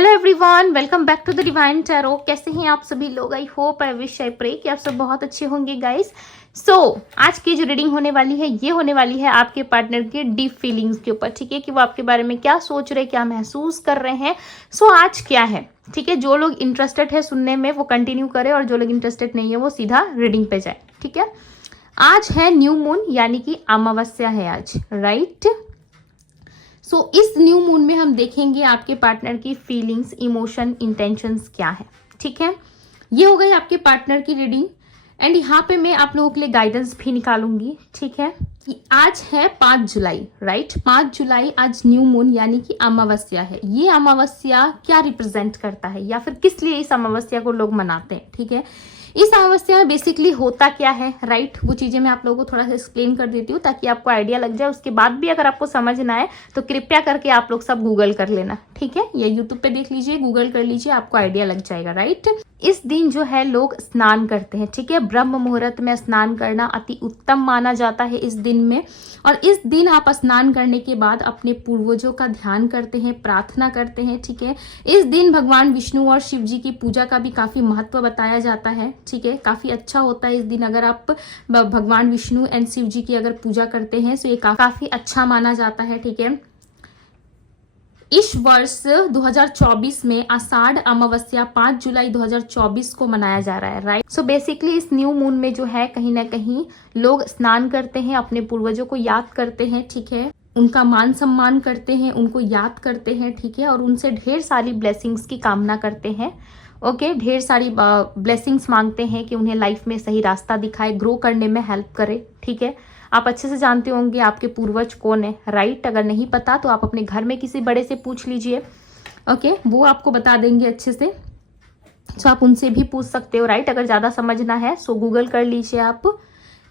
Hello everyone, welcome back to the divine tarot. कैसे हैं आप सभी लोग? I hope, I wish, I pray कि आप सब बहुत अच्छे होंगे गाइस। आज की जो रीडिंग होने वाली है ये होने वाली है आपके पार्टनर के डीप फीलिंग्स के ऊपर। ठीक है, कि वो आपके बारे में क्या सोच रहे हैं, क्या महसूस कर रहे हैं। आज क्या है, ठीक है, जो लोग इंटरेस्टेड है सुनने में वो कंटिन्यू करें और जो लोग इंटरेस्टेड नहीं है वो सीधा रीडिंग पे जाए। ठीक है, आज है न्यू मून यानी कि अमावस्या है आज, राइट। इस न्यू मून में हम देखेंगे आपके पार्टनर की फीलिंग्स, इमोशन, इंटेंशंस क्या है। ठीक है, ये हो गई आपके पार्टनर की रीडिंग एंड यहाँ पे मैं आप लोगों के लिए गाइडेंस भी निकालूंगी। ठीक है, आज है 5 जुलाई, राइट। 5 जुलाई आज न्यू मून यानी कि अमावस्या है। ये अमावस्या क्या रिप्रेजेंट करता है या फिर किस लिए इस अमावस्या को लोग मनाते हैं। ठीक है, इस अमावस्या में बेसिकली होता क्या है, राइट, वो चीजें मैं आप लोगों को थोड़ा सा एक्सप्लेन कर देती हूँ ताकि आपको आइडिया लग जाए। उसके बाद भी अगर आपको समझ ना आए तो कृपया करके आप लोग सब गूगल कर लेना। ठीक है, या यूट्यूब पे देख लीजिए, गूगल कर लीजिए, आपको आइडिया लग जाएगा, राइट। इस दिन जो है लोग स्नान करते हैं। ठीक है, ब्रह्म मुहूर्त में स्नान करना अति उत्तम माना जाता है इस दिन में। और इस दिन आप स्नान करने के बाद अपने पूर्वजों का ध्यान करते हैं, प्रार्थना करते हैं। ठीक है, इस दिन भगवान विष्णु और शिव जी की पूजा का भी काफी महत्व बताया जाता है। ठीक है, काफी अच्छा होता है इस दिन अगर आप भगवान विष्णु एंड शिव जी की अगर पूजा करते हैं तो ये काफी अच्छा माना जाता है। ठीक है, इस वर्ष 2024 में आषाढ़ अमावस्या 5 जुलाई 2024 को मनाया जा रहा है, राइट। बेसिकली इस न्यू मून में जो है कहीं ना कहीं लोग स्नान करते हैं, अपने पूर्वजों को याद करते हैं। ठीक है, उनका मान सम्मान करते हैं, उनको याद करते हैं। ठीक है, और उनसे ढेर सारी ब्लेसिंग्स की कामना करते हैं। ओके, ढेर सारी ब्लेसिंग्स मांगते हैं कि उन्हें लाइफ में सही रास्ता दिखाए, ग्रो करने में हेल्प करे। ठीक है, आप अच्छे से जानते होंगे आपके पूर्वज कौन है, राइट। अगर नहीं पता तो आप अपने घर में किसी बड़े से पूछ लीजिए। ओके, वो आपको बता देंगे अच्छे से। आप उनसे भी पूछ सकते हो, राइट। अगर ज्यादा समझना है गूगल कर लीजिए आप।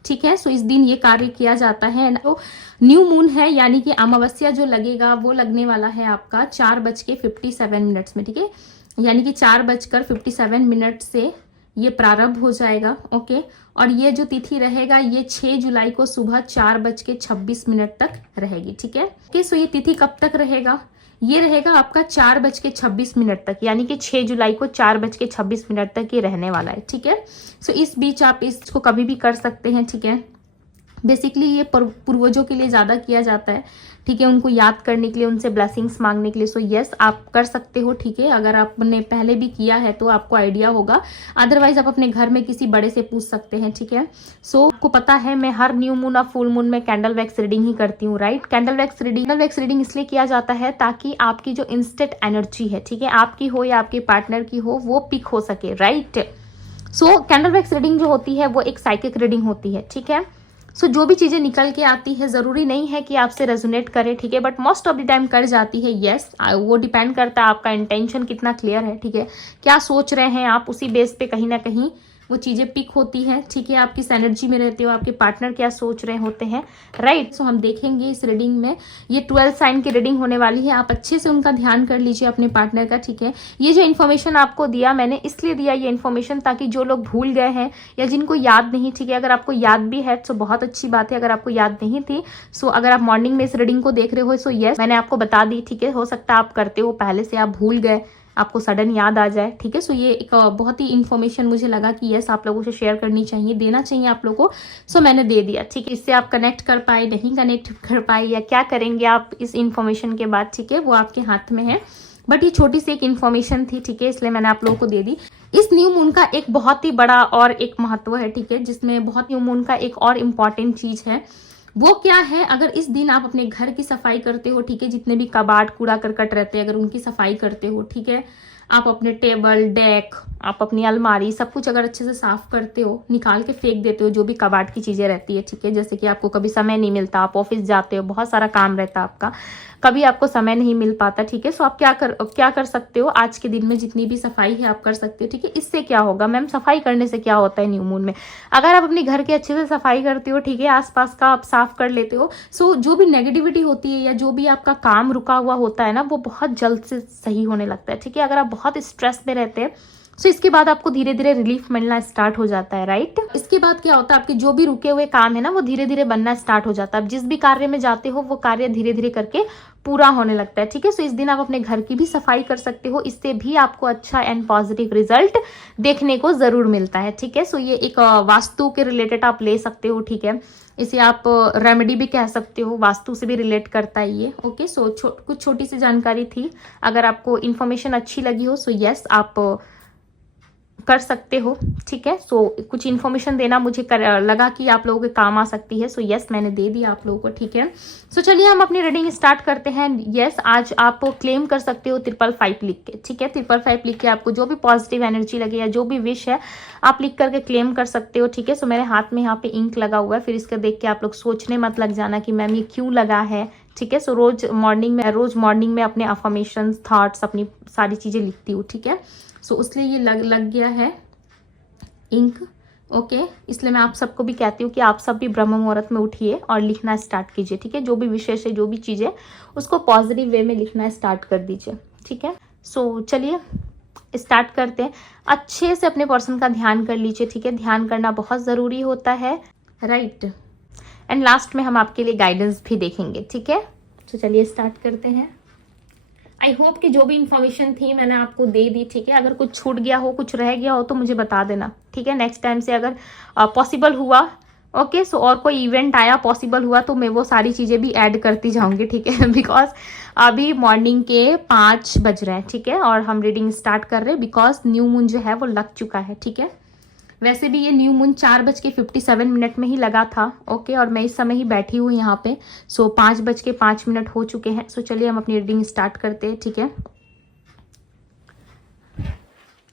ठीक है, इस दिन ये कार्य किया जाता है। तो न्यू मून है यानी कि अमावस्या जो लगेगा वो लगने वाला है आपका 4:57 में। ठीक है, यानी कि 4:57 से ये प्रारंभ हो जाएगा। ओके, और ये जो तिथि रहेगा ये 6 जुलाई को सुबह 4:26 तक रहेगी। ठीक है, ये तिथि कब तक रहेगा? ये रहेगा आपका 4:26 तक, यानी कि 6 जुलाई को 4:26 तक ये रहने वाला है। ठीक है, इस बीच आप इसको कभी भी कर सकते हैं। ठीक है, बेसिकली ये पूर्वजों के लिए ज्यादा किया जाता है। ठीक है, उनको याद करने के लिए, उनसे ब्लेसिंग्स मांगने के लिए। यस, आप कर सकते हो। ठीक है, अगर आपने पहले भी किया है तो आपको आइडिया होगा, अदरवाइज आप अपने घर में किसी बड़े से पूछ सकते हैं। ठीक है, आपको पता है मैं हर न्यू मून और फुल मून में कैंडल वैक्स रीडिंग ही करती हूँ, राइट। कैंडल वैक्स रीडिंग इसलिए किया जाता है ताकि आपकी जो इंस्टेंट एनर्जी है, ठीक है, आपकी हो या आपके पार्टनर की हो, वो पिक हो सके, राइट। कैंडल वैक्स रीडिंग जो होती है वो एक साइकिक रीडिंग होती है। ठीक है, जो भी चीजें निकल के आती है जरूरी नहीं है कि आपसे रेजोनेट करे। ठीक है, but most of the time कर जाती है। यस, वो डिपेंड करता है आपका इंटेंशन कितना क्लियर है। ठीक है, क्या सोच रहे हैं आप, उसी बेस पे कहीं ना कहीं वो चीजें पिक होती है। ठीक है, आप किस एनर्जी में रहते हो, आपके पार्टनर क्या सोच रहे होते हैं, राइट। हम देखेंगे इस रीडिंग में, ये 12 साइन की रीडिंग होने वाली है। आप अच्छे से उनका ध्यान कर लीजिए अपने पार्टनर का। ठीक है, ये जो इन्फॉर्मेशन आपको दिया मैंने इसलिए दिया ये इन्फॉर्मेशन ताकि जो लोग भूल गए हैं या जिनको याद नहीं, ठीक है, अगर आपको याद भी है तो बहुत अच्छी बात है। अगर आपको याद नहीं थी अगर आप मॉर्निंग में इस रीडिंग को देख रहे हो यस, मैंने आपको बता दी। ठीक है, हो सकता है आप करते हो पहले से, आप भूल गए, आपको सडन याद आ जाए। ठीक है, ये एक बहुत ही इन्फॉर्मेशन मुझे लगा कि यस आप लोगों से शेयर करनी चाहिए, देना चाहिए आप लोगों को। मैंने दे दिया। ठीक है, इससे आप कनेक्ट कर पाए, नहीं कनेक्ट कर पाए या क्या करेंगे आप इस इन्फॉर्मेशन के बाद, ठीक है, वो आपके हाथ में है। बट ये छोटी सी एक इन्फॉर्मेशन थी, ठीक है, इसलिए मैंने आप लोगों को दे दी। इस न्यू मून का एक बहुत ही बड़ा और एक महत्व है। ठीक है, जिसमें बहुत न्यू मून का एक और इम्पॉर्टेंट चीज है, वो क्या है, अगर इस दिन आप अपने घर की सफाई करते हो, ठीक है, जितने भी कबाड़ कूड़ा करकट रहते हैं अगर उनकी सफाई करते हो, ठीक है, आप अपने टेबल, डेक, आप अपनी अलमारी, सब कुछ अगर अच्छे से साफ करते हो, निकाल के फेंक देते हो जो भी कबाड़ की चीजें रहती है। ठीक है, जैसे कि आपको कभी समय नहीं मिलता, आप ऑफिस जाते हो, बहुत सारा काम रहता है आपका, कभी आपको समय नहीं मिल पाता। ठीक है, आप क्या कर सकते हो, आज के दिन में जितनी भी सफाई है आप कर सकते हो। ठीक है, इससे क्या होगा मैम, सफाई करने से क्या होता है न्यू मून में, अगर आप अपने घर के अच्छे से सफाई करते हो, ठीक है, आसपास का आप साफ कर लेते हो, जो भी नेगेटिविटी होती है या जो भी आपका काम रुका हुआ होता है ना, वो बहुत जल्द से सही होने लगता है। ठीक है, अगर आप बहुत स्ट्रेस में रहते हैं सो इसके बाद आपको धीरे धीरे रिलीफ मिलना स्टार्ट हो जाता है, राइट। इसके बाद क्या होता है, आपके जो भी रुके हुए काम है ना वो धीरे धीरे बनना स्टार्ट हो जाता है। आप जिस भी कार्य में जाते हो वो कार्य धीरे धीरे करके पूरा होने लगता है, ठीक है। सो इस दिन आप अपने घर की भी सफाई कर सकते हो, इससे भी आपको अच्छा एंड पॉजिटिव रिजल्ट देखने को जरूर मिलता है, ठीक है। सो ये एक वास्तु के रिलेटेड आप ले सकते हो, ठीक है। इसे आप रेमेडी भी कह सकते हो, वास्तु से भी रिलेट करता है ये, ओके। सो कुछ छोटी सी जानकारी थी, अगर आपको इन्फॉर्मेशन अच्छी लगी हो सो यस आप कर सकते हो, ठीक है। सो कुछ इन्फॉर्मेशन देना मुझे लगा कि आप लोगों के काम आ सकती है, सो यस मैंने दे दिया आप लोगों को, ठीक है। सो चलिए हम अपनी रीडिंग स्टार्ट करते हैं। यस आज आप क्लेम कर सकते हो 555 लिख के, ठीक है। 555 लिख के आपको जो भी पॉजिटिव एनर्जी लगे या जो भी विश है आप लिख करके क्लेम कर सकते हो, ठीक है। सो मेरे हाथ में यहाँ पे इंक लगा हुआ है, फिर इसका देख के आप लोग सोचने मत लग जाना कि मैम ये क्यों लगा है, ठीक है। सो रोज मॉर्निंग में अपने अफर्मेशन थॉट्स अपनी सारी चीजें लिखती हूँ, ठीक है। सो उसलिए ये लग गया है इंक, ओके। इसलिए मैं आप सबको भी कहती हूँ कि आप सब भी ब्रह्म मुहूर्त में उठिए और लिखना स्टार्ट कीजिए, ठीक है। जो भी विशेष है जो भी चीज़ें उसको पॉजिटिव वे में लिखना स्टार्ट कर दीजिए, ठीक है। सो चलिए स्टार्ट करते हैं। अच्छे से अपने पर्सन का ध्यान कर लीजिए, ठीक है। ध्यान करना बहुत ज़रूरी होता है, राइट। एंड लास्ट में हम आपके लिए गाइडेंस भी देखेंगे, ठीक है। तो चलिए स्टार्ट करते हैं। आई होप कि जो भी इंफॉर्मेशन थी मैंने आपको दे दी, ठीक है। अगर कुछ छूट गया हो, कुछ रह गया हो तो मुझे बता देना, ठीक है। नेक्स्ट टाइम से अगर पॉसिबल हुआ, ओके। सो और कोई इवेंट आया पॉसिबल हुआ तो मैं वो सारी चीज़ें भी ऐड करती जाऊंगी, ठीक है। बिकॉज अभी मॉर्निंग के 5 बज रहे हैं, ठीक है, और हम रीडिंग स्टार्ट कर रहे हैं बिकॉज न्यू मून जो है वो लग चुका है, ठीक है। वैसे भी ये न्यू मून 4:57 में ही लगा था, ओके। और मैं इस समय ही बैठी हूँ यहाँ पे। सो 5:05 हो चुके हैं। सो चलिए हम अपनी रीडिंग स्टार्ट करते हैं, ठीक है।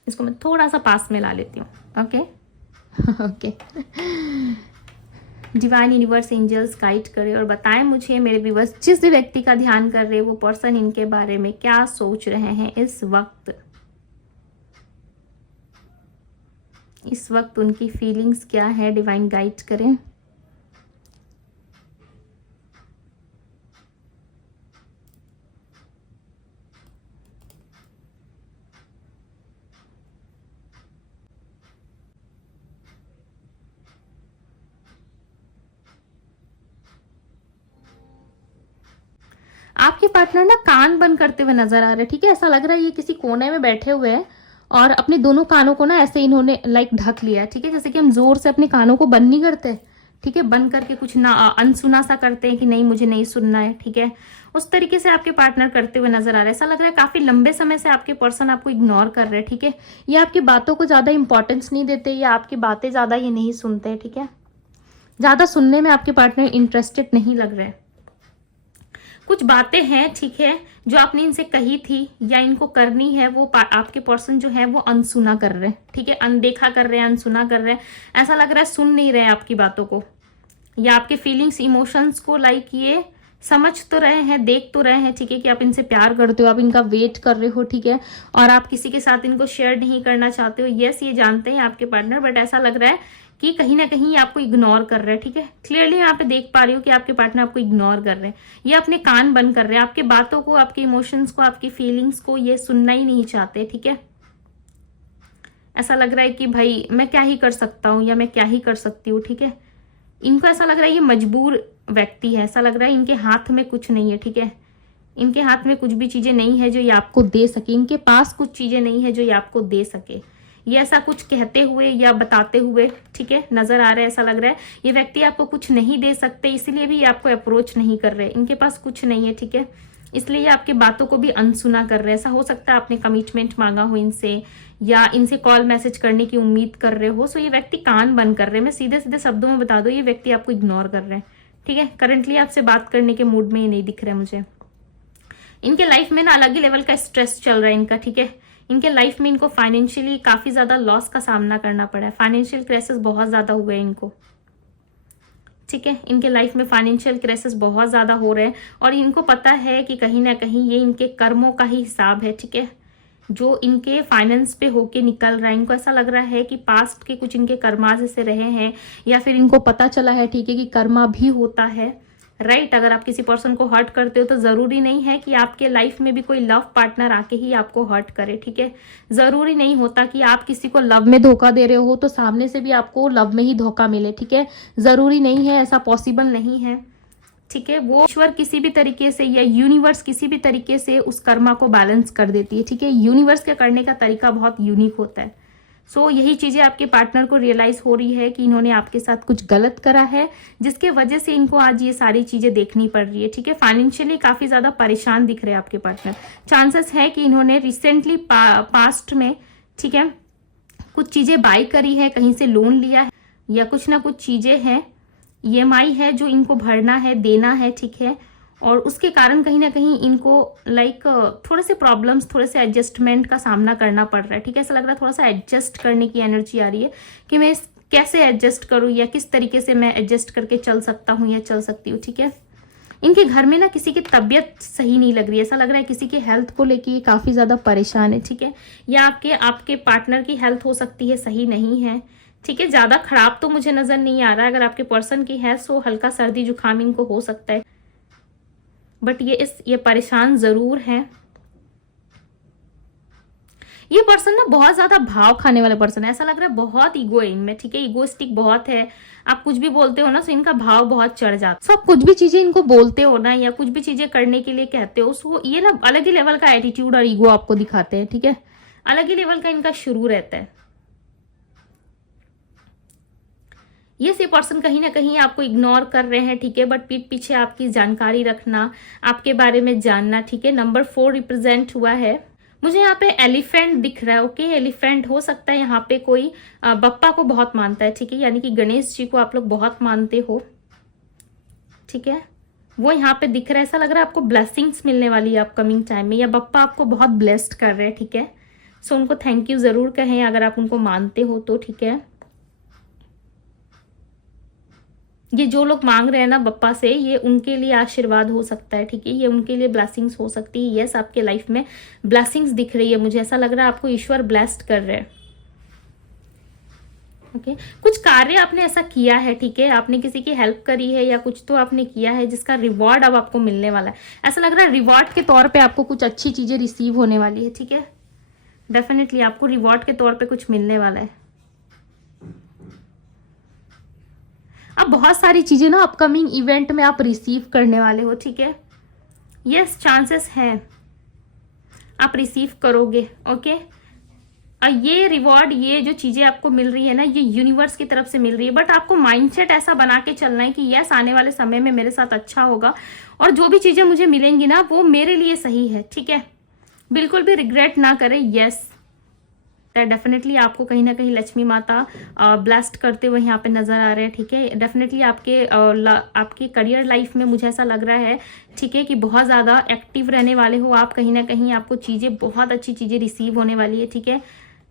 इसको मैं थोड़ा सा पास में ला लेती हूँ, okay. Okay. Divine universe angels guide करे और बताएं मुझे मेरे व्यूअर्स जिस भी व्यक्ति का ध्यान कर रहे हैं वो पर्सन इनके बारे में क्या सोच रहे हैं इस वक्त उनकी फीलिंग्स क्या है, डिवाइन गाइड करें। आपके पार्टनर ना कान बंद करते हुए नजर आ रहे हैं, ठीक है। ऐसा लग रहा है ये किसी कोने में बैठे हुए हैं और अपने दोनों कानों को ना ऐसे इन्होंने लाइक ढक लिया है, ठीक है। जैसे कि हम जोर से अपने कानों को बंद नहीं करते, ठीक है, बंद करके कुछ ना अनसुना सा करते हैं कि नहीं मुझे नहीं सुनना है, ठीक है। उस तरीके से आपके पार्टनर करते हुए नजर आ रहे हैं। ऐसा लग रहा है काफी लंबे समय से आपके पर्सन आपको इग्नोर कर रहे हैं, ठीक है। ये आपकी बातों को ज्यादा इंपॉर्टेंस नहीं देते या आपकी बातें ज्यादा ये नहीं सुनते, ठीक है। ज्यादा सुनने में आपके पार्टनर इंटरेस्टेड नहीं लग रहे हैं। कुछ बातें हैं, ठीक है, जो आपने इनसे कही थी या इनको करनी है वो आपके पर्सन जो है वो अनसुना कर रहे हैं, ठीक है। अनदेखा कर रहे हैं, अनसुना कर रहे हैं। ऐसा लग रहा है सुन नहीं रहे आपकी बातों को या आपके फीलिंग्स इमोशंस को लाइक ये समझ तो रहे हैं, देख तो रहे हैं, ठीक है, कि आप इनसे प्यार करते हो, आप इनका वेट कर रहे हो, ठीक है, और आप किसी के साथ इनको शेयर नहीं करना चाहते हो। यस ये जानते हैं आपके पार्टनर, बट ऐसा लग रहा है कि कहीं ना कहीं आपको इग्नोर कर रहे हैं, ठीक है। क्लियरली यहाँ पे देख पा रही हूँ कि आपके पार्टनर आपको इग्नोर कर रहे हैं, ये अपने कान बंद कर रहे हैं, आपके बातों को, आपके इमोशंस को, आपकी फीलिंग्स को ये सुनना ही नहीं चाहते, ठीक है। ऐसा लग रहा है कि भाई मैं क्या ही कर सकता हूँ या मैं क्या ही कर सकती हूँ, ठीक है। इनको ऐसा लग रहा है ये मजबूर व्यक्ति है, ऐसा लग रहा है इनके हाथ में कुछ नहीं है, ठीक है। इनके हाथ में कुछ भी चीजें नहीं है जो ये आपको दे सके, इनके पास कुछ चीजें नहीं है जो ये आपको दे सके। ये ऐसा कुछ कहते हुए या बताते हुए, ठीक है, नजर आ रहा है। ऐसा लग रहा है ये व्यक्ति आपको कुछ नहीं दे सकते, इसलिए भी आपको अप्रोच नहीं कर रहे, इनके पास कुछ नहीं है, ठीक है, इसलिए ये आपकी बातों को भी अनसुना कर रहे हैं। ऐसा हो सकता है आपने कमिटमेंट मांगा हो इनसे या इनसे कॉल मैसेज करने की उम्मीद कर रहे हो। सो ये व्यक्ति कान बंद कर रहे हैं। मैं सीधे सीधे शब्दों में बता दो, ये व्यक्ति आपको इग्नोर कर रहे हैं, ठीक है। करंटली आपसे बात करने के मूड में ये नहीं दिख रहे मुझे। इनके लाइफ में ना अलग ही लेवल का स्ट्रेस चल रहा है इनका, ठीक है। इनके लाइफ में इनको फाइनेंशियली काफी ज्यादा लॉस का सामना करना पड़ा है, फाइनेंशियल क्राइसिस बहुत ज्यादा हुए हैं इनको, ठीक है। इनके लाइफ में फाइनेंशियल क्राइसिस बहुत ज्यादा हो रहे हैं और इनको पता है कि कहीं ना कहीं ये इनके कर्मों का ही हिसाब है, ठीक है, जो इनके फाइनेंस पे होके निकल रहा है। इनको ऐसा लग रहा है कि पास्ट के कुछ इनके कर्मा जैसे रहे हैं या फिर इनको पता चला है, ठीक है, कि कर्मा भी होता है, राइट। अगर आप किसी पर्सन को हर्ट करते हो तो जरूरी नहीं है कि आपके लाइफ में भी कोई लव पार्टनर आके ही आपको हर्ट करे, ठीक है। जरूरी नहीं होता कि आप किसी को लव में धोखा दे रहे हो तो सामने से भी आपको लव में ही धोखा मिले, ठीक है। जरूरी नहीं है, ऐसा पॉसिबल नहीं है, ठीक है। वो ईश्वर किसी भी तरीके से या यूनिवर्स किसी भी तरीके से उस कर्मा को बैलेंस कर देती है, ठीक है। यूनिवर्स के करने का तरीका बहुत यूनिक होता है। सो यही चीजें आपके पार्टनर को रियलाइज हो रही है कि इन्होंने आपके साथ कुछ गलत करा है, जिसके वजह से इनको आज ये सारी चीजें देखनी पड़ रही है, ठीक है। फाइनेंशियली काफी ज्यादा परेशान दिख रहे हैं आपके पार्टनर। चांसेस है कि इन्होंने रिसेंटली पास्ट में, ठीक है, कुछ चीजें बाय करी है, कहीं से लोन लिया है, या कुछ ना कुछ चीजें हैं, EMI है जो इनको भरना है, देना है, ठीक है। और उसके कारण कहीं ना कहीं इनको थोड़े से प्रॉब्लम्स, थोड़े से एडजस्टमेंट का सामना करना पड़ रहा है, ठीक है। ऐसा लग रहा है थोड़ा सा एडजस्ट करने की एनर्जी आ रही है कि मैं कैसे एडजस्ट करूँ या किस तरीके से मैं एडजस्ट करके चल सकता हूँ या चल सकती हूँ, ठीक है। इनके घर में ना किसी की तबीयत सही नहीं लग रही है, ऐसा लग रहा है किसी की हेल्थ को लेके ये काफी ज्यादा परेशान है, ठीक है। या आपके पार्टनर की हेल्थ हो सकती है सही नहीं है, ठीक है। ज्यादा खराब तो मुझे नजर नहीं आ रहा है। अगर आपके पर्सन की है सो हल्का सर्दी जुकाम इनको हो सकता है, बट ये परेशान जरूर है। ये पर्सन ना बहुत ज्यादा भाव खाने वाले पर्सन है, ऐसा लग रहा है बहुत ईगो है इनमें, ठीक है। ईगोइस्टिक बहुत है। आप कुछ भी बोलते हो ना तो इनका भाव बहुत चढ़ जाता है। सो आप कुछ भी चीजें इनको बोलते हो ना या कुछ भी चीजें करने के लिए कहते हो, सो ये ना अलग ही लेवल का एटीट्यूड और ईगो आपको दिखाते हैं, ठीक है। अलग ही लेवल का इनका शुरू रहता है। ये पर्सन कहीं ना कहीं आपको इग्नोर कर रहे हैं, ठीक है, बट पीठ पीछे आपकी जानकारी रखना, आपके बारे में जानना, ठीक है। नंबर 4 रिप्रेजेंट हुआ है। मुझे यहाँ पे एलिफेंट दिख रहा है, ओके। एलिफेंट हो सकता है यहाँ पे कोई बप्पा को बहुत मानता है, ठीक है, यानी कि गणेश जी को आप लोग बहुत मानते हो, ठीक है। वो यहाँ पे दिख रहा है। ऐसा लग रहा है आपको ब्लेसिंग्स मिलने वाली है अपकमिंग टाइम में, या बप्पा आपको बहुत ब्लेस्ड कर रहे हैं, ठीक है। सो उनको थैंक यू जरूर कहें अगर आप उनको मानते हो तो, ठीक है। ये जो लोग मांग रहे हैं ना बप्पा से, ये उनके लिए आशीर्वाद हो सकता है, ठीक है। ये उनके लिए ब्लेसिंग्स हो सकती है। यस, आपके लाइफ में ब्लेसिंग्स दिख रही है मुझे। ऐसा लग रहा है आपको ईश्वर ब्लेस्ड कर रहे हैं, ओके। कुछ कार्य आपने ऐसा किया है, ठीक है, आपने किसी की हेल्प करी है या कुछ तो आपने किया है जिसका रिवॉर्ड अब आपको मिलने वाला है। ऐसा लग रहा है रिवॉर्ड के तौर पे आपको कुछ अच्छी चीजें रिसीव होने वाली है, ठीक है। डेफिनेटली आपको रिवॉर्ड के तौर पे कुछ मिलने वाला है। अब बहुत सारी चीजें ना अपकमिंग इवेंट में आप रिसीव करने वाले हो, ठीक है। यस, चांसेस है आप रिसीव करोगे, ओके। और ये रिवॉर्ड, ये जो चीजें आपको मिल रही है ना, ये यूनिवर्स की तरफ से मिल रही है, बट आपको माइंडसेट ऐसा बना के चलना है कि यस, आने वाले समय में मेरे साथ अच्छा होगा और जो भी चीजें मुझे मिलेंगी ना वो मेरे लिए सही है, ठीक है। बिल्कुल भी रिग्रेट ना करें। यस, डेफिनेटली आपको कहीं ना कहीं लक्ष्मी माता ब्लेस्ड करते हुए यहाँ पे नजर आ रहे हैं, ठीक है। डेफिनेटली आपके करियर लाइफ में मुझे ऐसा लग रहा है, ठीक है, कि बहुत ज़्यादा एक्टिव रहने वाले हो आप। कहीं ना कहीं आपको चीज़ें, बहुत अच्छी चीज़ें रिसीव होने वाली है, ठीक है।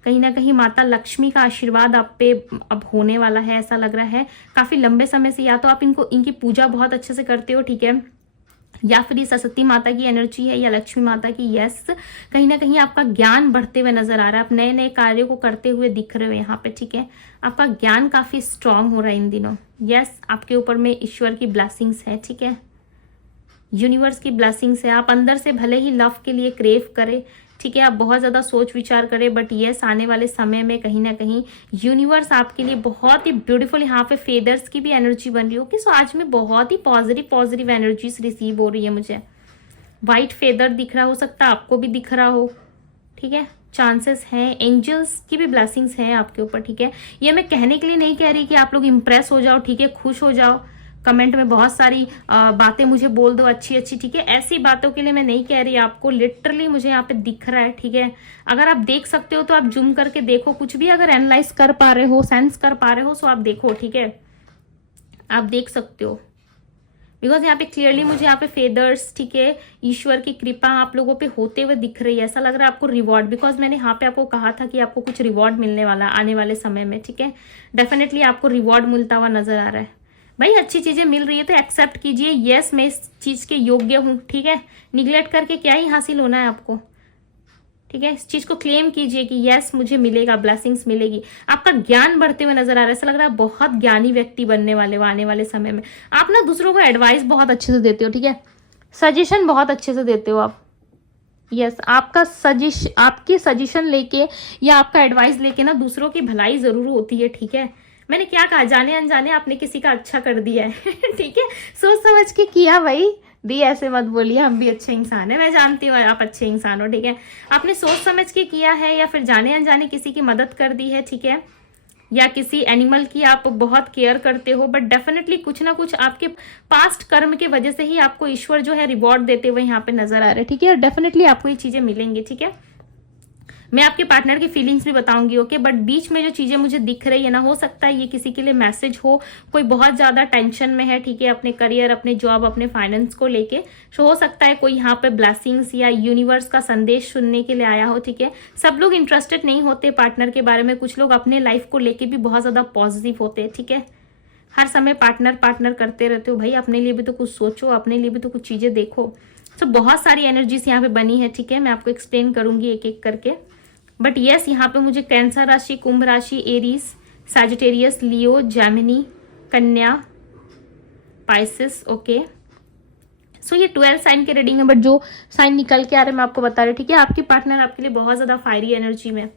कहीं ना कहीं माता लक्ष्मी का आशीर्वाद आप पे अब होने वाला है, ऐसा लग रहा है। काफ़ी लंबे समय से या तो आप इनकी पूजा बहुत अच्छे से करते हो, ठीक है, या फिर ये सरस्वती माता की एनर्जी है या लक्ष्मी माता की। यस, कहीं ना कहीं आपका ज्ञान बढ़ते हुए नजर आ रहा है। आप नए नए कार्यों को करते हुए दिख रहे हो यहाँ पे, ठीक है। आपका ज्ञान काफी स्ट्रांग हो रहा है इन दिनों। यस, आपके ऊपर में ईश्वर की ब्लेसिंग्स है, ठीक है, यूनिवर्स की ब्लेसिंग्स है। आप अंदर से भले ही लव के लिए क्रेव करें, ठीक है, आप बहुत ज़्यादा सोच विचार करें, बट यस, आने वाले समय में कहीं ना कहीं यूनिवर्स आपके लिए बहुत ही ब्यूटीफुल, यहाँ पे फेदर्स की भी एनर्जी बन रही होगी। सो आज में बहुत ही पॉजिटिव एनर्जीज रिसीव हो रही है मुझे। वाइट फेदर दिख रहा, हो सकता है आपको भी दिख रहा हो, ठीक है। चांसेस हैं, एंजल्स की भी ब्लेसिंग्स हैं आपके ऊपर, ठीक है। ये मैं कहने के लिए नहीं कह रही कि आप लोग इंप्रेस हो जाओ, ठीक है, खुश हो जाओ, कमेंट में बहुत सारी बातें मुझे बोल दो अच्छी अच्छी, ठीक है। ऐसी बातों के लिए मैं नहीं कह रही आपको, लिटरली मुझे यहाँ पे दिख रहा है, ठीक है। अगर आप देख सकते हो तो आप जूम करके देखो, कुछ भी अगर एनालाइज कर पा रहे हो, सेंस कर पा रहे हो, सो आप देखो, ठीक है, आप देख सकते हो। बिकॉज यहाँ पे क्लियरली मुझे यहाँ पे फेदर्स, ठीक है, ईश्वर की कृपा आप लोगों पे होते हुए दिख रही है। ऐसा लग रहा है आपको रिवॉर्ड, बिकॉज मैंने यहाँ पे आपको कहा था कि आपको कुछ रिवॉर्ड मिलने वाला आने वाले समय में, ठीक है। डेफिनेटली आपको रिवॉर्ड मिलता हुआ नजर आ रहा है। भाई अच्छी चीजें मिल रही है तो एक्सेप्ट कीजिए। यस, मैं इस चीज के योग्य हूँ, ठीक है। निगलेक्ट करके क्या ही हासिल होना है आपको, ठीक है। इस चीज को क्लेम कीजिए कि यस मुझे मिलेगा, ब्लेसिंग्स मिलेगी। आपका ज्ञान बढ़ते हुए नजर आ रहा है, ऐसा लग रहा है बहुत ज्ञानी व्यक्ति बनने वाले हो आने वाले समय में। आप ना दूसरों को एडवाइस बहुत अच्छे से देते हो, ठीक है, सजेशन बहुत अच्छे से देते हो आप। यस आपकी सजेशन लेके या आपका एडवाइस लेके ना दूसरों की भलाई जरूर होती है, ठीक है। मैंने क्या कहा, जाने अनजाने आपने किसी का अच्छा कर दिया है ठीक है, सोच समझ के किया भाई दी, ऐसे मत बोलिए हम भी अच्छे इंसान है, मैं जानती हूँ आप अच्छे इंसान हो, ठीक है। आपने सोच समझ के किया है या फिर जाने अनजाने किसी की मदद कर दी है, ठीक है, या किसी एनिमल की आप बहुत केयर करते हो, बट डेफिनेटली कुछ ना कुछ आपके पास्ट कर्म की वजह से ही आपको ईश्वर जो है रिवॉर्ड देते हुए यहाँ पे नजर आ रहे हैं, ठीक है। डेफिनेटली आपको ये चीजें मिलेंगी, ठीक है। मैं आपके पार्टनर की फीलिंग्स भी बताऊंगी, ओके, बट बीच में जो चीजें मुझे दिख रही है ना, हो सकता है ये किसी के लिए मैसेज हो, कोई बहुत ज्यादा टेंशन में है, ठीक है, अपने करियर, अपने जॉब, अपने फाइनेंस को लेके। तो हो सकता है कोई यहाँ पे ब्लेसिंग्स या यूनिवर्स का संदेश सुनने के लिए आया हो, ठीक है। सब लोग इंटरेस्टेड नहीं होते पार्टनर के बारे में, कुछ लोग अपने लाइफ को लेके भी बहुत ज्यादा पॉजिटिव होते हैं, ठीक है। हर समय पार्टनर करते रहते हो भाई, अपने लिए भी तो कुछ सोचो, अपने लिए भी तो कुछ चीजें देखो। तो बहुत सारी एनर्जीज यहाँ पे बनी है, ठीक है, मैं आपको एक्सप्लेन करूंगी एक एक करके। बट यस यहाँ पे मुझे कैंसर राशि, कुंभ राशि, एरीज, सैजिटेरियस, लियो, जेमिनी, कन्या, पाइसिस, ओके। सो ये 12 साइन के रीडिंग है, बट जो साइन निकल के आ रहे हैं मैं आपको बता रही हूँ, ठीक है। आपकी पार्टनर आपके लिए बहुत ज्यादा फायरी एनर्जी में,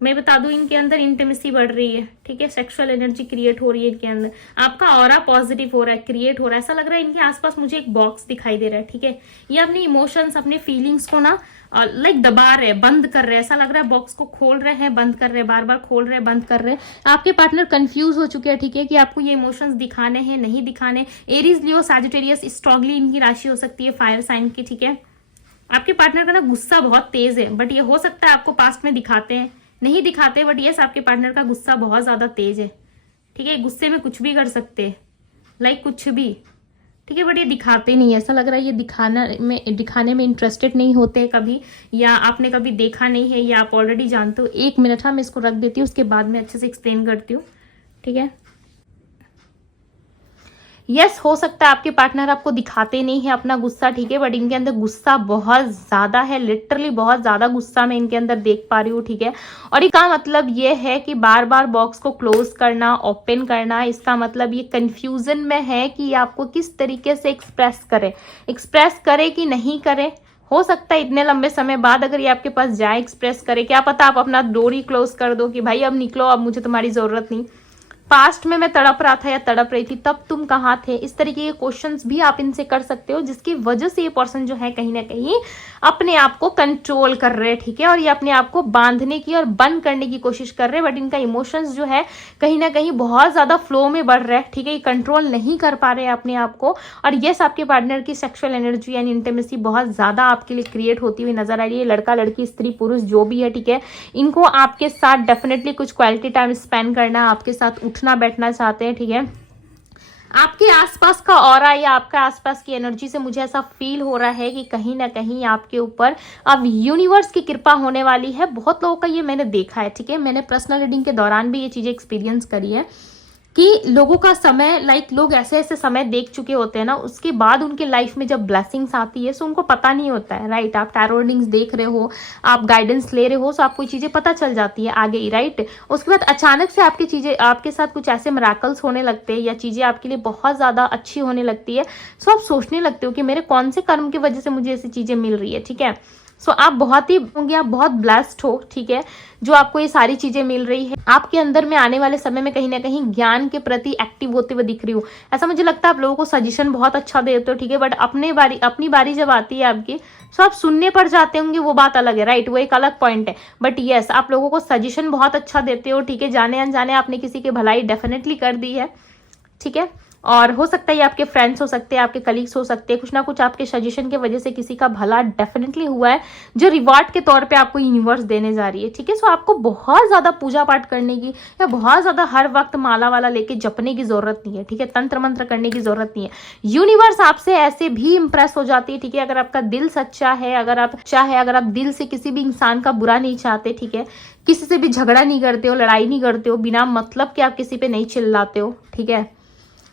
मैं बता दूं इनके अंदर इंटीमेसी बढ़ रही है, ठीक है, सेक्सुअल एनर्जी क्रिएट हो रही है इनके अंदर, आपका ऑरा पॉजिटिव हो रहा है, क्रिएट हो रहा है। ऐसा लग रहा है इनके आसपास मुझे एक बॉक्स दिखाई दे रहा है, ठीक है। ये अपने इमोशंस, अपने फीलिंग्स को ना लाइक दबा रहे हैं, बंद कर रहे हैं, ऐसा लग रहा है बॉक्स को खोल रहे हैं, बंद कर रहे हैं, बार बार खोल रहे हैं, बंद कर रहे हैं। आपके पार्टनर कंफ्यूज हो चुके हैं, ठीक है, कि आपको ये इमोशंस दिखाने हैं नहीं दिखाने। एरीज, लियो, सैजिटेरियस स्ट्रांगली इनकी राशि हो सकती है फायर साइन की, ठीक है। आपके पार्टनर का ना गुस्सा बहुत तेज है, बट ये हो सकता है आपको पास्ट में दिखाते हैं, नहीं दिखाते, बट यस आपके पार्टनर का गुस्सा बहुत ज्यादा तेज है, ठीक है। गुस्से में कुछ भी कर सकते हैं, लाइक कुछ भी, ठीक है, बट ये दिखाते नहीं है। ऐसा लग रहा है ये दिखाने में इंटरेस्टेड नहीं होते कभी, या आपने कभी देखा नहीं है, या आप ऑलरेडी जानते हो। 1 मिनट मैं इसको रख देती हूँ, उसके बाद में अच्छे से एक्सप्लेन करती हूँ, ठीक है। यस हो सकता है आपके पार्टनर आपको दिखाते नहीं है अपना गुस्सा, ठीक है, बट इनके अंदर गुस्सा बहुत ज्यादा है, लिटरली बहुत ज्यादा गुस्सा मैं इनके अंदर देख पा रही हूँ, ठीक है। और इसका मतलब ये है कि बार बार बॉक्स को क्लोज करना, ओपन करना, इसका मतलब ये कंफ्यूजन में है कि ये आपको किस तरीके से एक्सप्रेस करे कि नहीं करे। हो सकता है इतने लंबे समय बाद अगर ये आपके पास जाए, एक्सप्रेस करे, क्या पता आप अपना डोर ही क्लोज कर दो कि भाई अब निकलो, अब मुझे तुम्हारी जरूरत नहीं। पास्ट में मैं तड़प रहा था या तड़प रही थी, तब तुम कहाँ थे। इस तरीके के क्वेश्चंस भी आप इनसे कर सकते हो, जिसकी वजह से ये पर्सन जो है कहीं ना कहीं अपने आप को कंट्रोल कर रहे हैं, ठीक है, और ये अपने आप को बांधने की और बंद करने की कोशिश कर रहे हैं। बट इनका इमोशंस जो है कहीं ना कहीं बहुत ज्यादा फ्लो में बढ़ रहा है, ठीक है, ये कंट्रोल नहीं कर पा रहे हैं अपने आप को। और यस आपके पार्टनर की सेक्सुअल एनर्जी एंड इंटीमेसी बहुत ज्यादा आपके लिए क्रिएट होती हुई नजर आ रही है। लड़का लड़की, स्त्री पुरुष जो भी है, ठीक है, इनको आपके साथ डेफिनेटली कुछ क्वालिटी टाइम स्पेंड करना, आपके साथ उठना बैठना चाहते हैं, ठीक है। आपके आसपास का ऑरा या आपके आसपास की एनर्जी से मुझे ऐसा फील हो रहा है कि कहीं ना कहीं आपके ऊपर अब यूनिवर्स की कृपा होने वाली है। बहुत लोगों का ये मैंने देखा है, ठीक है, मैंने पर्सनल रीडिंग के दौरान भी ये चीजें एक्सपीरियंस करी है कि लोगों का समय, लाइक लोग ऐसे ऐसे समय देख चुके होते हैं ना, उसके बाद उनके लाइफ में जब ब्लेसिंग्स आती है सो उनको पता नहीं होता है, राइट। आप टैरो रीडिंग्स देख रहे हो, आप गाइडेंस ले रहे हो, सो आपको चीजें पता चल जाती है आगे ही, राइट। उसके बाद अचानक से आपके साथ कुछ ऐसे मिराकल्स होने लगते हैं या चीजें आपके लिए बहुत ज्यादा अच्छी होने लगती है, सो आप सोचने लगते हो कि मेरे कौन से कर्म की वजह से मुझे ऐसी चीजें मिल रही है, ठीक है। सो आप बहुत ही होंगे, आप बहुत ब्लेस्ड हो, ठीक है, जो आपको ये सारी चीजें मिल रही है। आपके अंदर में आने वाले समय में कहीं ना कहीं ज्ञान के प्रति एक्टिव होते हुए दिख रही हूँ। ऐसा मुझे लगता है आप लोगों को सजेशन बहुत अच्छा देते हो, ठीक है, बट अपनी बारी जब आती है आपकी, सो आप सुनने पर जाते होंगे, वो बात अलग है, राइट, वो एक अलग पॉइंट है। बट यस आप लोगों को सजेशन बहुत अच्छा देते हो, ठीक है, जाने अनजाने आपने किसी की भलाई डेफिनेटली कर दी है, ठीक है। और हो सकता है ये आपके फ्रेंड्स हो सकते हैं, आपके कलीग्स हो सकते हैं, कुछ ना कुछ आपके सजेशन की वजह से किसी का भला डेफिनेटली हुआ है, जो रिवार्ड के तौर पे आपको यूनिवर्स देने जा रही है, ठीक है। सो आपको बहुत ज्यादा पूजा पाठ करने की या बहुत ज्यादा हर वक्त माला वाला लेके जपने की जरूरत नहीं है, ठीक है, तंत्र मंत्र करने की जरूरत नहीं है। यूनिवर्स आपसे ऐसे भी इंप्रेस हो जाती है, ठीक है, अगर आपका दिल सच्चा है, अगर आप दिल से किसी भी इंसान का बुरा नहीं चाहते, ठीक है, किसी से भी झगड़ा नहीं करते हो, लड़ाई नहीं करते हो, बिना मतलब के आप किसी पे नहीं चिल्लाते हो, ठीक है,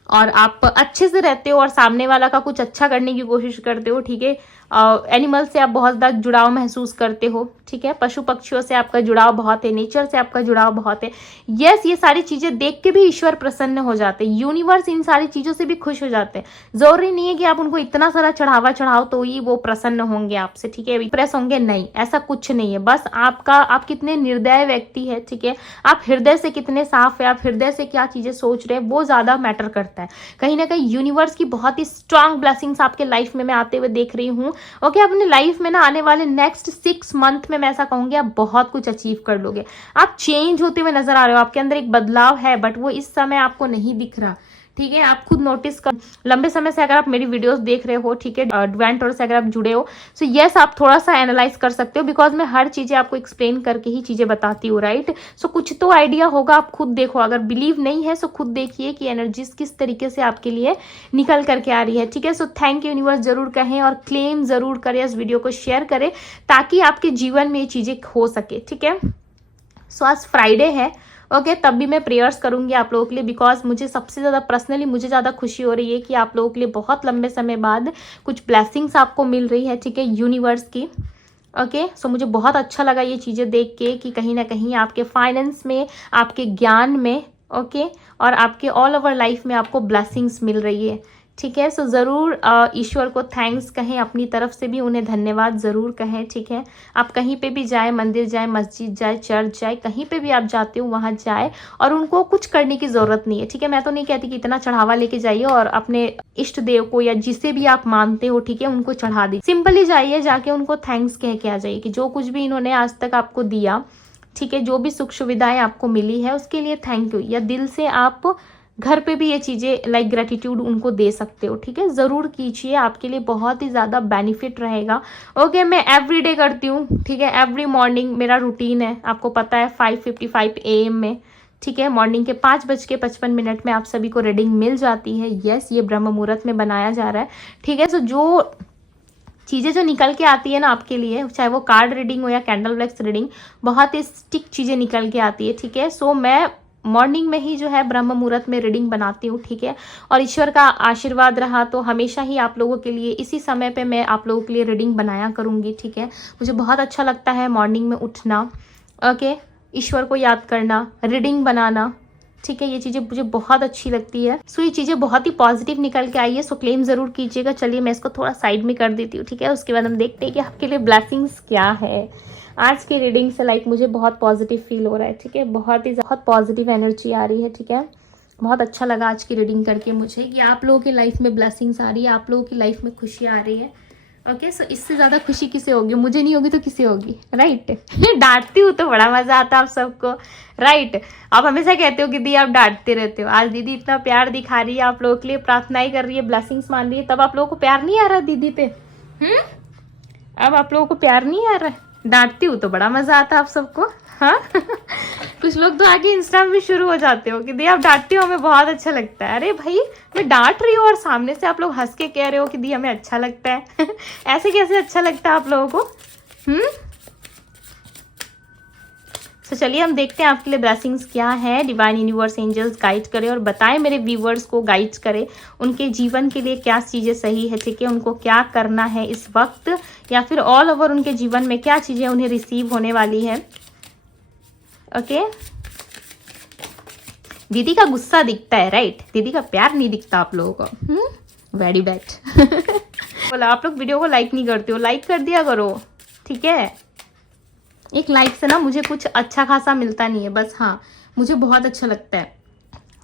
और आप अच्छे से रहते हो और सामने वाला का कुछ अच्छा करने की कोशिश करते हो, ठीक है, एनिमल से आप बहुत ज़्यादा जुड़ाव महसूस करते हो, ठीक है, पशु पक्षियों से आपका जुड़ाव बहुत है, नेचर से आपका जुड़ाव बहुत है। यस, ये सारी चीज़ें देख के भी ईश्वर प्रसन्न हो जाते हैं, यूनिवर्स इन सारी चीज़ों से भी खुश हो जाते हैं। जरूरी नहीं है कि आप उनको इतना सारा चढ़ावा चढ़ाओ तो ही वो प्रसन्न होंगे आपसे, ठीक है, इंप्रेस होंगे, नहीं, ऐसा कुछ नहीं है। बस आप कितने निर्दय व्यक्ति है, ठीक है, आप हृदय से कितने साफ है, आप हृदय से क्या चीज़ें सोच रहे हैं, वो ज़्यादा मैटर करता है। कहीं ना कहीं यूनिवर्स की बहुत ही स्ट्रांग ब्लेसिंग्स आपके लाइफ में मैं आते हुए देख रही हूँ। ओके, अपने लाइफ में ना आने वाले नेक्स्ट 6 मंथ में मैं ऐसा कहूंगी आप बहुत कुछ अचीव कर लोगे। आप चेंज होते हुए नजर आ रहे हो, आपके अंदर एक बदलाव है, बट वो इस समय आपको नहीं दिख रहा, ठीक है, आप खुद नोटिस कर। लंबे समय से अगर आप मेरी वीडियोस देख रहे हो, ठीक है, डिवाइन टॉरस से अगर आप जुड़े हो, सो यस, आप थोड़ा सा एनालाइज कर सकते हो, बिकॉज मैं हर चीजें आपको एक्सप्लेन करके ही चीजें बताती हूँ, राइट। सो कुछ तो आइडिया होगा, आप खुद देखो, अगर बिलीव नहीं है सो खुद देखिए कि एनर्जीज किस तरीके से आपके लिए निकल करके आ रही है, ठीक है। सो थैंक यू यूनिवर्स जरूर कहें और क्लेम जरूर करें, इस वीडियो को शेयर करें ताकि आपके जीवन में ये चीजें हो सके, ठीक है। सो आज फ्राइडे है, ओके, तब भी मैं प्रेयर्स करूंगी आप लोगों के लिए, बिकॉज मुझे सबसे ज़्यादा पर्सनली मुझे ज़्यादा खुशी हो रही है कि आप लोगों के लिए बहुत लंबे समय बाद कुछ ब्लेसिंग्स आपको मिल रही है, ठीक है, यूनिवर्स की। ओके, सो मुझे बहुत अच्छा लगा ये चीज़ें देख के कि कहीं ना कहीं आपके फाइनेंस में, आपके ज्ञान में, ओके, और आपके ऑल ओवर लाइफ में आपको ब्लेसिंग्स मिल रही है, ठीक है। सो ज़रूर ईश्वर को थैंक्स कहें, अपनी तरफ से भी उन्हें धन्यवाद ज़रूर कहें, ठीक है। आप कहीं पे भी जाए, मंदिर जाए, मस्जिद जाए, चर्च जाए, कहीं पे भी आप जाते हो वहाँ जाए और उनको कुछ करने की ज़रूरत नहीं है, ठीक है। मैं तो नहीं कहती कि इतना चढ़ावा लेके जाइए और अपने इष्ट देव को या जिसे भी आप मानते हो, ठीक है, उनको चढ़ा दी। सिंपली जाइए, जाके उनको थैंक्स कह के आ जाइए कि जो कुछ भी इन्होंने आज तक आपको दिया, ठीक है, जो भी सुख सुविधाएं आपको मिली है उसके लिए थैंक यू, या दिल से आप घर पे भी ये चीज़ें लाइक ग्रेटिट्यूड उनको दे सकते हो, ठीक है, ज़रूर कीजिए, आपके लिए बहुत ही ज़्यादा बेनिफिट रहेगा। ओके, मैं एवरीडे करती हूँ, ठीक है, एवरी मॉर्निंग मेरा रूटीन है, आपको पता है 5:55 AM में, ठीक है, मॉर्निंग के 5:55 में आप सभी को रीडिंग मिल जाती है। यस, ये ब्रह्म मुहूर्त में बनाया जा रहा है, ठीक है। तो जो चीज़ें जो निकल के आती है ना आपके लिए, चाहे वो कार्ड रीडिंग हो या कैंडल वैक्स रीडिंग, बहुत ही स्टिक चीज़ें निकल के आती है, ठीक है। सो मैं मॉर्निंग में ही जो है ब्रह्म मुहूर्त में रीडिंग बनाती हूँ, ठीक है, और ईश्वर का आशीर्वाद रहा तो हमेशा ही आप लोगों के लिए इसी समय पे मैं आप लोगों के लिए रीडिंग बनाया करूँगी, ठीक है। मुझे बहुत अच्छा लगता है मॉर्निंग में उठना, ओके, ईश्वर को याद करना, रीडिंग बनाना, ठीक है, ये चीज़ें मुझे बहुत अच्छी लगती है। सो ये चीज़ें बहुत ही पॉजिटिव निकल के आई है, सो क्लेम ज़रूर कीजिएगा। चलिए मैं इसको थोड़ा साइड में कर देती हूँ, ठीक है, उसके बाद हम देखते हैं कि आपके लिए ब्लेसिंग्स क्या है आज की रीडिंग से। लाइक मुझे बहुत पॉजिटिव फील हो रहा है, ठीक है, बहुत पॉजिटिव एनर्जी आ रही है, ठीक है। बहुत अच्छा लगा आज की रीडिंग करके मुझे कि आप लोगों की लाइफ में ब्लेसिंग्स आ रही है, आप लोगों की लाइफ में खुशी आ रही है। ओके, सो इससे ज़्यादा खुशी किसे होगी, मुझे नहीं होगी तो किसे होगी, राइट। डांटती हूँ तो बड़ा मज़ा आता है आप सबको, राइट। आप हमेशा कहते हो कि दी आप डांटते रहते हो, आज दीदी इतना प्यार दिखा रही है, आप लोगों के लिए प्रार्थनाएं कर रही है, ब्लेसिंग्स मान रही है, तब आप लोगों को प्यार नहीं आ रहा दीदी पे, अब आप लोगों को प्यार नहीं आ रहा है। डांटती हूँ तो बड़ा मजा आता है आप सबको, हाँ। कुछ लोग तो आगे इंस्टा में भी शुरू हो जाते हो कि दी आप डांटती हो, हमें बहुत अच्छा लगता है। अरे भाई, मैं डांट रही हूँ और सामने से आप लोग हंस के कह रहे हो कि दी हमें अच्छा लगता है। ऐसे कैसे अच्छा लगता है आप लोगों को? तो चलिए हम देखते हैं आपके लिए ब्लेसिंग्स क्या है। डिवाइन यूनिवर्स एंजल्स गाइड करे और बताएं मेरे व्यूवर्स को, गाइड करे उनके जीवन के लिए क्या चीज़ें सही है, ठीक है, उनको क्या करना है इस वक्त, या फिर ऑल ओवर उनके जीवन में क्या चीज़ें उन्हें रिसीव होने वाली है। ओके, दीदी का गुस्सा दिखता है, राइट, दीदी का प्यार नहीं दिखता आप लोगों को। Very bad. बोला आप लोग वीडियो को लाइक नहीं करते हो, लाइक कर दिया करो, ठीक है। एक लाइक से ना मुझे कुछ अच्छा खासा मिलता नहीं है, बस हाँ मुझे बहुत अच्छा लगता है,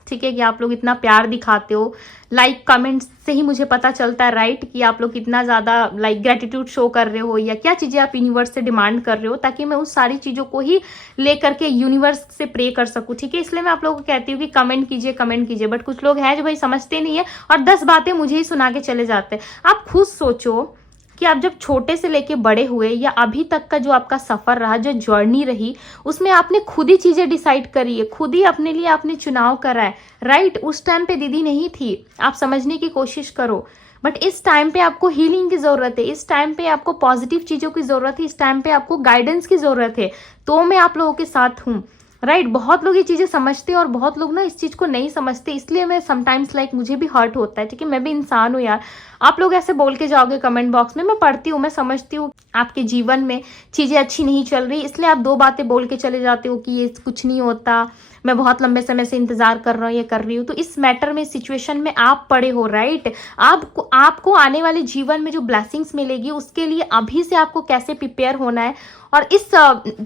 ठीक है, कि आप लोग इतना प्यार दिखाते हो। लाइक कमेंट्स से ही मुझे पता चलता है, राइट, कि आप लोग कितना ज़्यादा लाइक ग्रेटिट्यूड शो कर रहे हो या क्या चीज़ें आप यूनिवर्स से डिमांड कर रहे हो, ताकि मैं उस सारी चीज़ों को ही लेकर के यूनिवर्स से प्रे कर सकूँ, ठीक है। इसलिए मैं आप लोगों को कहती हूँ कि कमेंट कीजिए, बट कुछ लोग हैं जो भाई समझते नहीं है और 10 बातें मुझे ही सुना के चले जाते हैं। आप खुद सोचो कि आप जब छोटे से लेके बड़े हुए या अभी तक का जो आपका सफ़र रहा, जो जर्नी रही, उसमें आपने खुद ही चीज़ें डिसाइड करी है, खुद ही अपने लिए आपने चुनाव करा है, राइट। उस टाइम पे दीदी नहीं थी, आप समझने की कोशिश करो, बट इस टाइम पे आपको हीलिंग की ज़रूरत है, इस टाइम पे आपको पॉजिटिव चीज़ों की ज़रूरत है, इस टाइम पे आपको गाइडेंस की ज़रूरत है, तो मैं आप लोगों के साथ हूँ, राइट बहुत लोग ये चीजें समझते हैं और बहुत लोग ना इस चीज को नहीं समझते, इसलिए मैं समटाइम्स मुझे भी हर्ट होता है। ठीक है, मैं भी इंसान हूँ यार। आप लोग ऐसे बोल के जाओगे कमेंट बॉक्स में, मैं पढ़ती हूँ, मैं समझती हूँ आपके जीवन में चीजें अच्छी नहीं चल रही, इसलिए आप दो बातें बोल के चले जाते हो कि ये कुछ नहीं होता, मैं बहुत लंबे समय से इंतजार कर रहा हूँ, ये कर रही हूँ। तो इस मैटर में, सिचुएशन में आप पड़े हो, राइट। आपको आने वाले जीवन में जो ब्लेसिंग्स मिलेगी उसके लिए अभी से आपको कैसे प्रिपेयर होना है और इस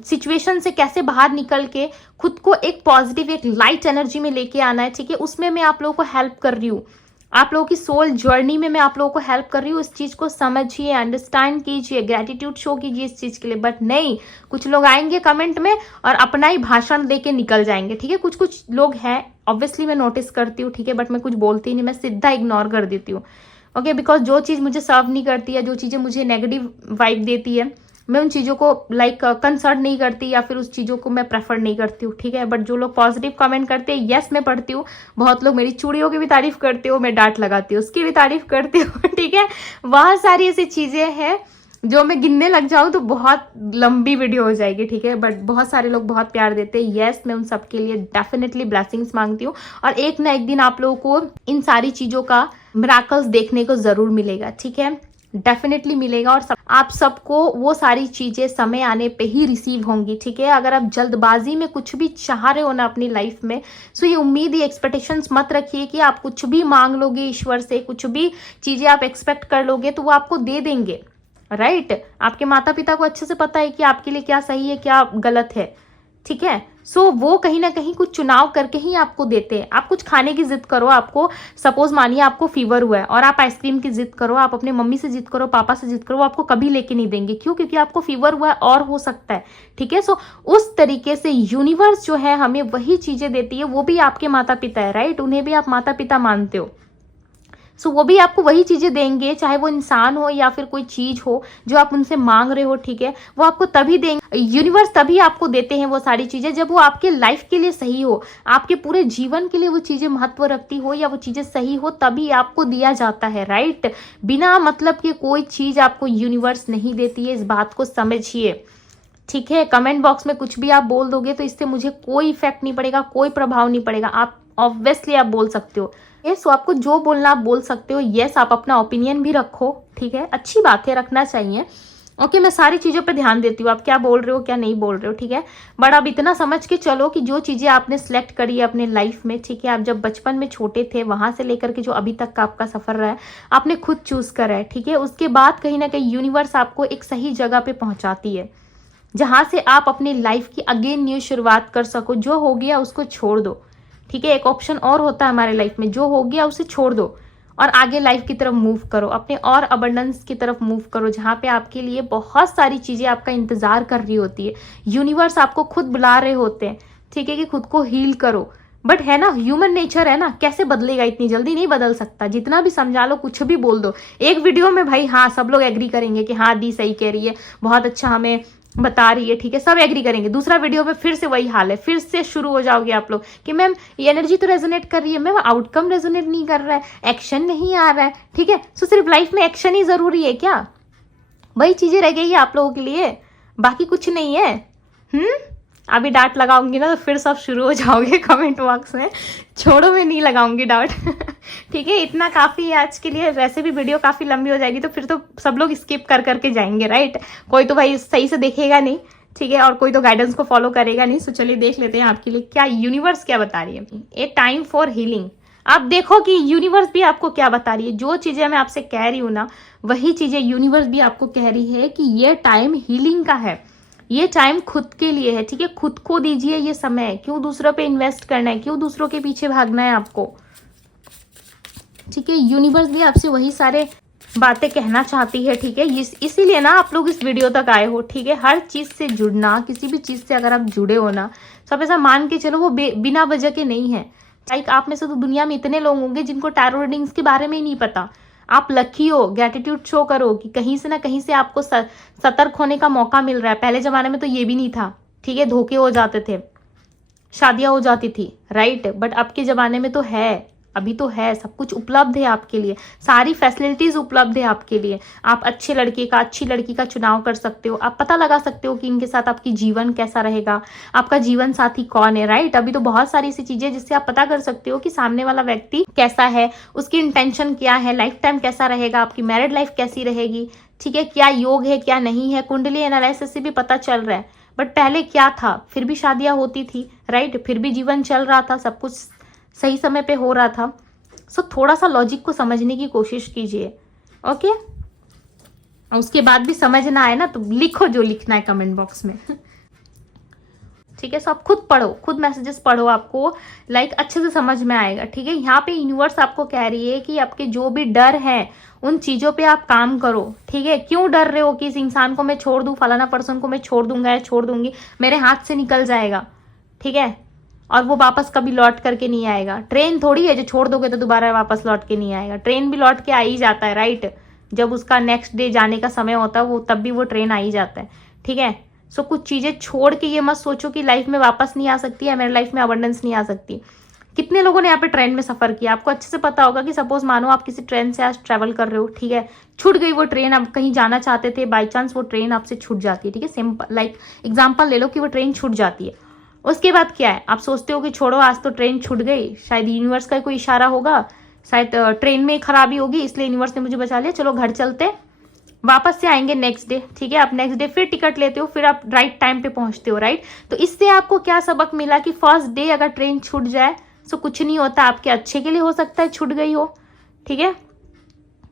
सिचुएशन से कैसे बाहर निकल के खुद को एक पॉजिटिव, एक लाइट एनर्जी में लेके आना है। ठीक है, उसमें मैं आप लोगों को हेल्प कर रही हूँ, आप लोगों की सोल जर्नी में मैं आप लोगों को हेल्प कर रही हूँ। इस चीज को समझिए, अंडरस्टैंड कीजिए, ग्रेटिट्यूड शो कीजिए इस चीज के लिए। बट नहीं, कुछ लोग आएंगे कमेंट में और अपना ही भाषण देके निकल जाएंगे। ठीक है, कुछ लोग हैं, ऑब्वियसली मैं नोटिस करती हूँ। ठीक है, बट मैं कुछ बोलती नहीं, मैं सीधा इग्नोर कर देती हूँ। ओके, बिकॉज जो चीज मुझे सर्व नहीं करती है, जो चीजें मुझे नेगेटिव वाइब देती है, मैं उन चीज़ों को कंसर्न नहीं करती या फिर उस चीज़ों को मैं प्रेफर नहीं करती हूँ। ठीक है, बट जो लोग पॉजिटिव कमेंट करते हैं, यस मैं पढ़ती हूँ। बहुत लोग मेरी चूड़ियों की भी तारीफ करते हो, मैं डांट लगाती हूँ उसकी भी तारीफ करती हूँ। ठीक है, बहुत सारी ऐसी चीज़ें हैं जो मैं गिनने लग जाऊँ तो बहुत लंबी वीडियो हो जाएगी। ठीक है, बट बहुत सारे लोग बहुत प्यार देते हैं। यस, मैं उन सबके लिए डेफिनेटली ब्लेसिंग्स मांगती हूँ और एक ना एक दिन आप लोगों को इन सारी चीज़ों का मिराकल्स देखने को ज़रूर मिलेगा। ठीक है, डेफिनेटली मिलेगा और आप सबको वो सारी चीजें समय आने पे ही रिसीव होंगी। ठीक है, अगर आप जल्दबाजी में कुछ भी चाह रहे हो ना अपनी लाइफ में, सो ये उम्मीद, ये एक्सपेक्टेशंस मत रखिए कि आप कुछ भी मांग लोगे ईश्वर से, कुछ भी चीजें आप एक्सपेक्ट कर लोगे तो वो आपको दे देंगे। राइट, आपके माता पिता को अच्छे से पता है कि आपके लिए क्या सही है, क्या गलत है। ठीक है, सो वो कहीं ना कहीं कुछ चुनाव करके ही आपको देते हैं। आप कुछ खाने की जिद करो, आपको सपोज मानिए आपको फीवर हुआ है और आप आइसक्रीम की जिद करो, आप अपने मम्मी से जिद करो, पापा से जिद करो, वो आपको कभी लेके नहीं देंगे। क्यों? क्योंकि आपको फीवर हुआ है और हो सकता है। ठीक है, सो उस तरीके से यूनिवर्स जो है हमें वही चीजें देती है। वो भी आपके माता पिता है, राइट, उन्हें भी आप माता पिता मानते हो। सो वो भी आपको वही चीजें देंगे, चाहे वो इंसान हो या फिर कोई चीज हो जो आप उनसे मांग रहे हो। ठीक है, वो आपको तभी देंगे, यूनिवर्स तभी आपको देते हैं वो सारी चीजें जब वो आपके लाइफ के लिए सही हो, आपके पूरे जीवन के लिए वो चीजें महत्व रखती हो या वो चीजें सही हो, तभी आपको दिया जाता है। राइट, बिना मतलब के कोई चीज आपको यूनिवर्स नहीं देती है, इस बात को समझिए। ठीक है, कमेंट बॉक्स में कुछ भी आप बोल दोगे तो इससे मुझे कोई इफेक्ट नहीं पड़ेगा, कोई प्रभाव नहीं पड़ेगा। आप ऑब्वियसली आप बोल सकते हो, सो आपको जो बोलना आप बोल सकते हो। यस, आप अपना ओपिनियन भी रखो। ठीक है, अच्छी बात है, रखना चाहिए। ओके, मैं सारी चीजों पे ध्यान देती हूँ, आप क्या बोल रहे हो क्या नहीं बोल रहे हो। ठीक है, बट अब इतना समझ के चलो कि जो चीजें आपने सिलेक्ट करी है अपने लाइफ में, ठीक है, आप जब बचपन में छोटे थे वहां से लेकर के जो अभी तक का आपका सफर रहा है, आपने खुद चूज करा है। ठीक है, उसके बाद कहीं ना कहीं यूनिवर्स आपको एक सही जगह पे पहुंचाती है जहां से आप अपनी लाइफ की अगेन न्यू शुरुआत कर सको। जो हो गया उसको छोड़ दो। ठीक है, एक ऑप्शन और होता है हमारे लाइफ में, जो हो गया उसे छोड़ दो और आगे लाइफ की तरफ मूव करो, अपने और अबंडेंस की तरफ मूव करो, जहां पे आपके लिए बहुत सारी चीजें आपका इंतजार कर रही होती है। यूनिवर्स आपको खुद बुला रहे होते हैं। ठीक है, कि खुद को हील करो। बट है ना, ह्यूमन नेचर है ना, कैसे बदलेगा, इतनी जल्दी नहीं बदल सकता। जितना भी समझा लो, कुछ भी बोल दो, एक वीडियो में भाई हाँ सब लोग एग्री करेंगे कि हाँ दी सही कह रही है, बहुत अच्छा हमें बता रही है। ठीक है, सब एग्री करेंगे। दूसरा वीडियो पे फिर से वही हाल है, फिर से शुरू हो जाओगे आप लोग कि मैम ये एनर्जी तो रेजोनेट कर रही है, मैम आउटकम रेजोनेट नहीं कर रहा है, एक्शन नहीं आ रहा है। ठीक है, सो सिर्फ लाइफ में एक्शन ही जरूरी है क्या? वही चीजें रह गई है आप लोगों के लिए, बाकी कुछ नहीं है। अभी डांट लगाऊंगी ना तो फिर सब शुरू हो जाओगे कमेंट बॉक्स में। छोड़ो, मैं नहीं लगाऊंगी डांट। ठीक है, इतना काफी है आज के लिए। वैसे भी वीडियो काफी लंबी हो जाएगी तो फिर तो सब लोग स्किप कर करके जाएंगे, राइट। कोई तो भाई सही से देखेगा नहीं, ठीक है, और कोई तो गाइडेंस को फॉलो करेगा नहीं। सो चलिए देख लेते हैं आपके लिए क्या यूनिवर्स क्या बता रही है। ए टाइम फॉर हीलिंग। आप देखो कि यूनिवर्स भी आपको क्या बता रही है। जो चीजें मैं आपसे कह रही हूँ ना, वही चीजें यूनिवर्स भी आपको कह रही है कि ये टाइम हीलिंग का है, ये टाइम खुद के लिए है। ठीक है, खुद को दीजिए ये समय। क्यों दूसरों पे इन्वेस्ट करना है, क्यों दूसरों के पीछे भागना है आपको। ठीक है, यूनिवर्स भी आपसे वही सारे बातें कहना चाहती है। ठीक है, इसीलिए ना आप लोग इस वीडियो तक आए हो। ठीक है, हर चीज से जुड़ना, किसी भी चीज से अगर आप जुड़े हो ना, सब ऐसा मान के चलो वो बिना वजह के नहीं है। लाइक आप में से तो दुनिया में इतने लोग होंगे जिनको टैरो रीडिंग्स के बारे में ही नहीं पता। आप लकी हो, ग्रेटिट्यूड शो करो कि कहीं से ना कहीं से आपको सतर्क होने का मौका मिल रहा है। पहले जमाने में तो ये भी नहीं था। ठीक है, धोखे हो जाते थे, शादियां हो जाती थी, राइट, बट अब के जमाने में तो है। अभी तो है, सब कुछ उपलब्ध है आपके लिए, सारी फैसिलिटीज उपलब्ध है आपके लिए। आप अच्छे लड़के का, अच्छी लड़की का चुनाव कर सकते हो, आप पता लगा सकते हो कि इनके साथ आपकी जीवन कैसा रहेगा, आपका जीवन साथी कौन है, राइट। अभी तो बहुत सारी ऐसी चीजें जिससे आप पता कर सकते हो कि सामने वाला व्यक्ति कैसा है, उसकी इंटेंशन क्या है, लाइफ टाइम कैसा रहेगा, आपकी मैरिड लाइफ कैसी रहेगी, ठीक है, क्या योग है क्या नहीं है, कुंडली एनालिसिस से भी पता चल रहा है। बट पहले क्या था, फिर भी शादियां होती थी, राइट, फिर भी जीवन चल रहा था, सब कुछ सही समय पे हो रहा था। सो थोड़ा सा लॉजिक को समझने की कोशिश कीजिए, ओके। उसके बाद भी समझ ना आए ना तो लिखो जो लिखना है कमेंट बॉक्स में, ठीक है। सो आप खुद पढ़ो, खुद मैसेजेस पढ़ो, आपको लाइक अच्छे से समझ में आएगा, ठीक है। यहाँ पे यूनिवर्स आपको कह रही है कि आपके जो भी डर है उन चीजों पे आप काम करो, ठीक है। क्यों डर रहे हो कि इस इंसान को मैं छोड़ दूं, फलाना पर्सन को मैं छोड़ दूंगा या छोड़ दूंगी, मेरे हाथ से निकल जाएगा, ठीक है, और वो वापस कभी लौट करके नहीं आएगा। ट्रेन थोड़ी है जो छोड़ दोगे तो दोबारा वापस लौट के नहीं आएगा, ट्रेन भी लौट के आ ही जाता है, राइट। जब उसका नेक्स्ट डे जाने का समय होता है वो तब भी वो ट्रेन आ ही जाता है, ठीक है। सो कुछ चीजें छोड़ के ये मत सोचो कि लाइफ में वापस नहीं आ सकती है, मेरे लाइफ में अबंडेंस नहीं आ सकती। कितने लोगों ने यहाँ पे ट्रेन में सफर किया, आपको अच्छे से पता होगा कि सपोज मानो आप किसी ट्रेन से आज ट्रेवल कर रहे हो, ठीक है, छूट गई वो ट्रेन, आप कहीं जाना चाहते थे, बाई चांस वो ट्रेन आपसे छूट जाती है, ठीक है। सिंपल लाइक एग्जाम्पल ले लो कि वो ट्रेन छूट जाती है, उसके बाद क्या है, आप सोचते हो कि छोड़ो आज तो ट्रेन छूट गई, शायद यूनिवर्स का कोई इशारा होगा, शायद ट्रेन में खराबी होगी इसलिए यूनिवर्स ने मुझे बचा लिया, चलो घर चलते, वापस से आएंगे नेक्स्ट डे, ठीक है। आप नेक्स्ट डे फिर टिकट लेते हो, फिर आप राइट टाइम पे पहुंचते हो, राइट। तो इससे आपको क्या सबक मिला कि फर्स्ट डे अगर ट्रेन छूट जाए तो कुछ नहीं होता, आपके अच्छे के लिए हो सकता है छूट गई हो, ठीक है।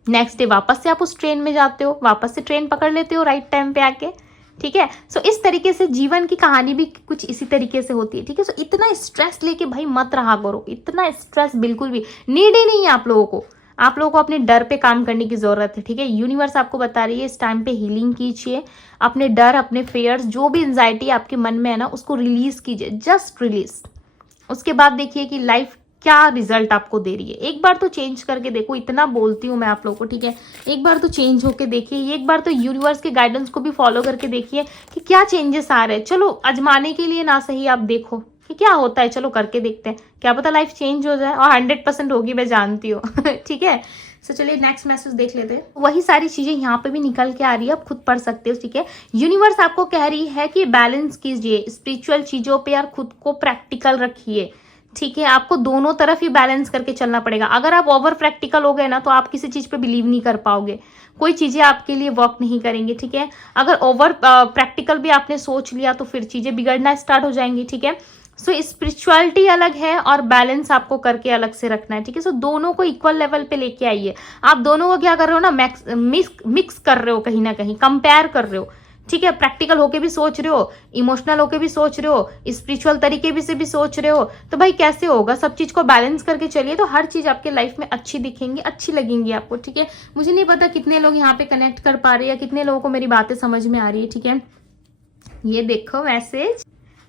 नेक्स्ट डे वापस से आप उस ट्रेन में जाते हो, वापस से ट्रेन पकड़ लेते हो राइट टाइम पे आके, ठीक है। सो इस तरीके से जीवन की कहानी भी कुछ इसी तरीके से होती है, ठीक है। सो इतना स्ट्रेस लेके भाई मत रहा करो, इतना स्ट्रेस बिल्कुल भी नीड ही नहीं है आप लोगों को। आप लोगों को अपने डर पे काम करने की जरूरत है, ठीक है। यूनिवर्स आपको बता रही है इस टाइम पे हीलिंग कीजिए, अपने डर, अपने फेयर्स, जो भी एंजाइटी आपके मन में है ना उसको रिलीज कीजिए, जस्ट रिलीज। उसके बाद देखिए कि लाइफ क्या रिजल्ट आपको दे रही है। एक बार तो चेंज करके देखो, इतना बोलती हूँ मैं आप लोगों को, ठीक है। एक बार तो चेंज होके देखिए, एक बार तो यूनिवर्स के गाइडेंस को भी फॉलो करके देखिए कि क्या चेंजेस आ रहे हैं। चलो अजमाने के लिए ना सही आप देखो कि क्या होता है, चलो करके देखते हैं, क्या पता लाइफ चेंज हो जाए, और 100% होगी, मैं जानती हूँ ठीक है। तो चलिए नेक्स्ट मैसेज देख लेते हैं। वही सारी चीजें यहाँ पे भी निकल के आ रही है, आप खुद पढ़ सकते हो, ठीक है। यूनिवर्स आपको कह रही है कि बैलेंस कीजिए स्पिरिचुअल चीजों पे, यार खुद को प्रैक्टिकल रखिए, ठीक है। आपको दोनों तरफ ही बैलेंस करके चलना पड़ेगा। अगर आप ओवर प्रैक्टिकल हो गए ना तो आप किसी चीज पे बिलीव नहीं कर पाओगे, कोई चीजें आपके लिए वर्क नहीं करेंगी, ठीक है। अगर ओवर प्रैक्टिकल भी आपने सोच लिया तो फिर चीजें बिगड़ना स्टार्ट हो जाएंगी, ठीक है। सो स्पिरिचुअलिटी अलग है और बैलेंस आपको करके अलग से रखना है, ठीक है। सो दोनों को इक्वल लेवल पे लेके आइए। आप दोनों को क्या कर रहे हो ना, मिक्स कर रहे हो, कहीं ना कहीं कंपेयर कर रहे हो, ठीक है। प्रैक्टिकल होके भी सोच रहे हो, इमोशनल होके भी सोच रहे हो, स्पिरिचुअल तरीके से भी सोच रहे हो, तो भाई कैसे होगा। सब चीज को बैलेंस करके चलिए तो हर चीज आपके लाइफ में अच्छी दिखेंगी, अच्छी लगेंगी आपको, ठीक है। मुझे नहीं पता कितने लोग यहाँ पे कनेक्ट कर पा रहे हैं, कितने लोगों को मेरी बातें समझ में आ रही है, ठीक है। ये देखो message,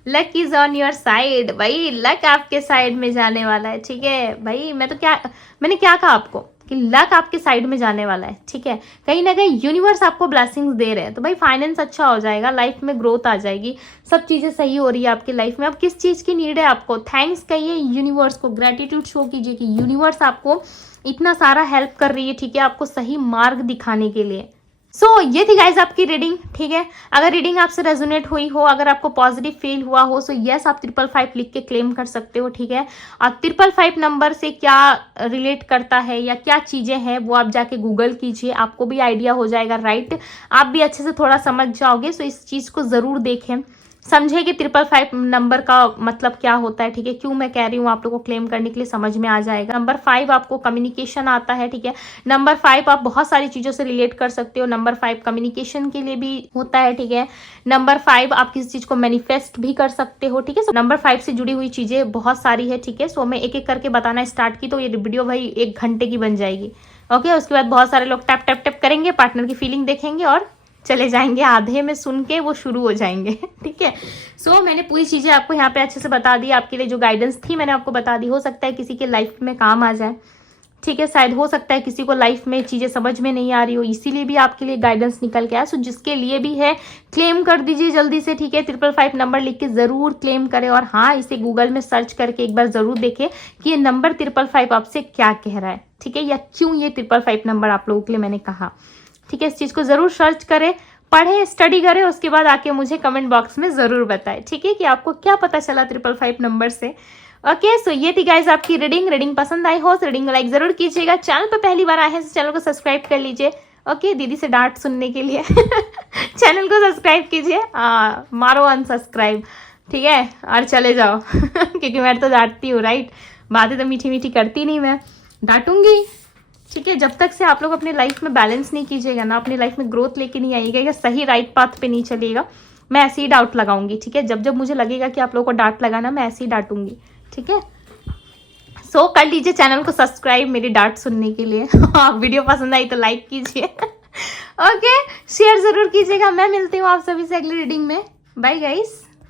luck is on your side, भाई लक आपके साइड में जाने वाला है, ठीक है। भाई मैंने क्या कहा आपको कि लक आपके साइड में जाने वाला है, ठीक है। कहीं ना कहीं यूनिवर्स आपको ब्लेसिंग्स दे रहे हैं, तो भाई फाइनेंस अच्छा हो जाएगा, लाइफ में ग्रोथ आ जाएगी, सब चीजें सही हो रही है आपकी लाइफ में। अब किस चीज की नीड है आपको, थैंक्स कहिए यूनिवर्स को, ग्रेटिट्यूड शो कीजिए कि यूनिवर्स आपको इतना सारा हेल्प कर रही है, ठीक है, आपको सही मार्ग दिखाने के लिए। सो ये थी गाइज आपकी रीडिंग, ठीक है। अगर रीडिंग आपसे रेजोनेट हुई हो, अगर आपको पॉजिटिव फील हुआ हो, सो यस आप 555 लिख के क्लेम कर सकते हो, ठीक है। और 555 नंबर से क्या रिलेट करता है या क्या चीजें हैं वो आप जाके गूगल कीजिए, आपको भी आइडिया हो जाएगा, राइट। आप भी अच्छे से थोड़ा समझ जाओगे। सो इस चीज को जरूर देखें, समझे कि 555 नंबर का मतलब क्या होता है, ठीक है। क्यों मैं कह रही हूँ आप लोगों को क्लेम करने के लिए समझ में आ जाएगा। नंबर 5 आपको कम्युनिकेशन आता है, ठीक है। नंबर 5 आप बहुत सारी चीजों से रिलेट कर सकते हो, नंबर 5 कम्युनिकेशन के लिए भी होता है, ठीक है। नंबर 5 आप किसी चीज को मैनिफेस्ट भी कर सकते हो, ठीक है। नंबर 5 से जुड़ी हुई चीजें बहुत सारी है, ठीक है। सो मैं एक एक करके बताना स्टार्ट की तो ये वीडियो भाई 1 घंटे की बन जाएगी, ओके। उसके बाद बहुत सारे लोग टैप टैप टैप करेंगे, पार्टनर की फीलिंग देखेंगे और चले जाएंगे, आधे में सुन के वो शुरू हो जाएंगे, ठीक है। सो मैंने पूरी चीजें आपको यहाँ पे अच्छे से बता दी, आपके लिए जो गाइडेंस थी मैंने आपको बता दी, हो सकता है किसी के लाइफ में काम आ जाए, ठीक है। शायद हो सकता है किसी को लाइफ में चीज़ें समझ में नहीं आ रही हो, इसीलिए भी आपके लिए गाइडेंस निकल के आया। सो जिसके लिए भी है क्लेम कर दीजिए जल्दी से, ठीक है। 555 नंबर लिख के ज़रूर क्लेम करें, और हाँ, इसे गूगल में सर्च करके एक बार ज़रूर देखें कि ये नंबर 555 आपसे क्या कह रहा है, ठीक है, या क्यों ये 555 नंबर आप लोगों के लिए मैंने कहा, ठीक है। इस चीज़ को ज़रूर सर्च करें, पढ़ें, स्टडी करें, उसके बाद आके मुझे कमेंट बॉक्स में ज़रूर बताएं, ठीक है, कि आपको क्या पता चला 555 नंबर से। ओके, सो ये थी गाइज आपकी रीडिंग पसंद आई हो तो रीडिंग को लाइक जरूर कीजिएगा। चैनल पर पहली बार आए हैं तो चैनल को सब्सक्राइब कर लीजिए। ओके, दीदी से डांट सुनने के लिए चैनल को सब्सक्राइब कीजिए, मारो अनसब्सक्राइब, ठीक है, और चले जाओ क्योंकि मैं तो डांटती हूँ, राइट। बातें तो मीठी मीठी करती नहीं, मैं डांटूंगी, ठीक है। जब तक से आप लोग अपनी लाइफ में बैलेंस नहीं कीजिएगा ना, अपनी लाइफ में ग्रोथ लेके नहीं आइएगा, या सही राइट पाथ पे नहीं चलिएगा, मैं ऐसे ही डाउट लगाऊंगी, ठीक है। जब जब मुझे लगेगा कि आप लोगों को डांट लगाना, मैं ऐसे ही डांटूंगी, ठीक है। सो कर लीजिए चैनल को सब्सक्राइब मेरी डांट सुनने के लिए वीडियो पसंद आई तो लाइक कीजिए ओके, शेयर जरूर कीजिएगा। मैं मिलती हूँ आप सभी से अगली रीडिंग में। Bye guys.